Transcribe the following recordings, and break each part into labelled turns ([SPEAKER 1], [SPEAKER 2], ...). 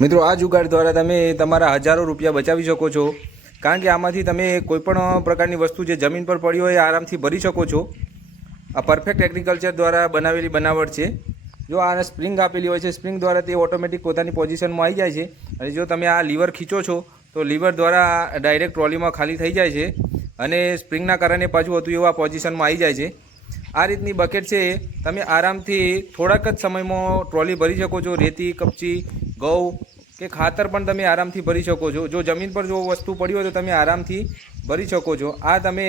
[SPEAKER 1] મિત્રો, આ જુગાડ દ્વારા તમે તમારા હજારો રૂપિયા બચાવી શકો છો. કારણ કે આમાંથી તમે કોઈપણ પ્રકારની વસ્તુ જે જમીન પર પડી હોય એ આરામથી ભરી શકો છો. આ પરફેક્ટ એગ્રીકલ્ચર દ્વારા બનાવેલી બનાવટ છે. જો આ સ્પ્રિંગ આપેલી હોય છે સ્પ્રિંગ દ્વારા તે ઓટોમેટિક પોતાની પોઝિશનમાં આવી જાય છે. અને જો તમે આ લીવર ખીચો છો, તો લીવર દ્વારા ડાયરેક્ટ ટ્રોલીમાં ખાલી થઈ જાય છે અને સ્પ્રિંગના કારણે પાછું હતું એવું પોઝિશનમાં આવી જાય છે. આ રીતની બકેટ છે, તમે આરામથી થોડાક જ સમયમાં ટ્રોલી ભરી શકો છો. રેતી, કપચી, ઘઉં કે ખાતર પણ તમે આરામથી ભરી શકો છો. જો જમીન પર જો વસ્તુ પડી હોય તો તમે આરામથી ભરી શકો છો. આ તમે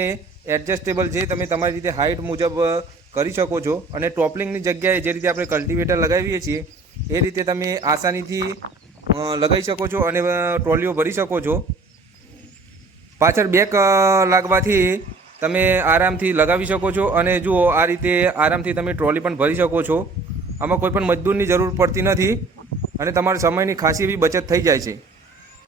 [SPEAKER 1] એડજસ્ટેબલ છે તમે તમારી રીતે હાઇટ મુજબ કરી શકો છો અને ટોપલિંગની જગ્યાએ જે રીતે આપણે કલ્ટિવેટર લગાવીએ છીએ, એ રીતે તમે આસાનીથી લગાવી શકો છો અને ટ્રોલીઓ ભરી શકો છો. પાછળ બેક લાગવાથી તમે આરામથી લગાવી શકો છો અને જુઓ આ રીતે આરામથી તમે ટ્રોલી પણ ભરી શકો છો. આમાં કોઈ પણ મજદૂરની જરૂર પડતી નથી. અને તમારા સમયની ખાસી એવી બચત થઈ જાય છે.